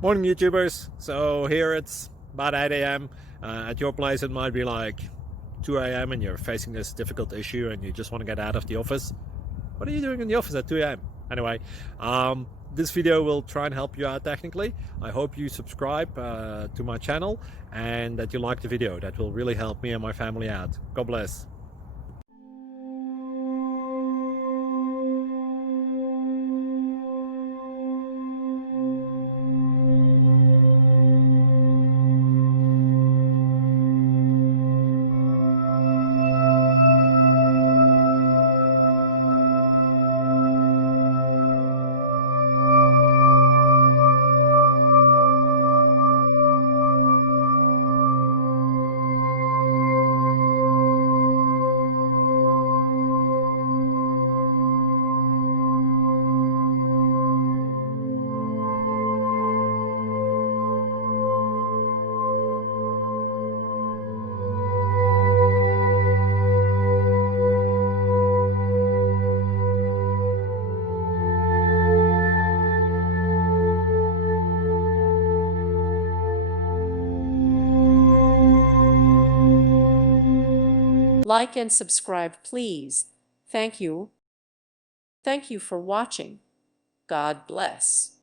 Morning YouTubers. So here it's about 8 a.m. At your place it might be like 2 a.m. and you're facing this difficult issue and you just want to get out of the office. What are you doing in the office at 2 a.m.? Anyway, this video will try and help you out technically. I hope you subscribe to my channel and that you like the video. That will really help me and my family out. God bless. Like and subscribe, please. Thank you. Thank you for watching. God bless.